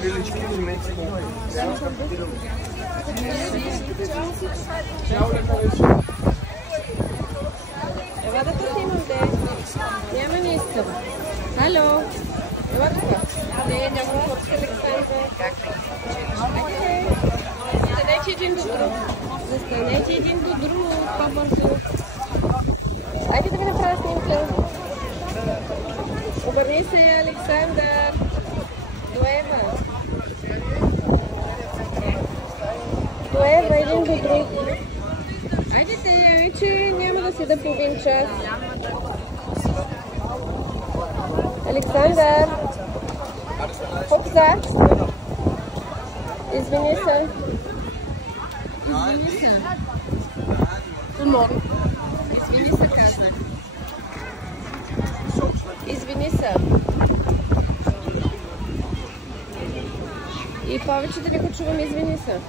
Ела да те снимам, де. Няма нищо. Алло. Ела тук. Не, няма фото с Александър. Застанете един до друг. Застанете един до друг. По-бързо. Айде да ви направя снимка. Обърни се, Александър. До Ева. До Ева, един до друг. Айде те, че няма да си да половин час. Александър. Хопзак. Извини се. Извини се. Извини се, казах. Извини се. И повече да ви го чувам, извини се.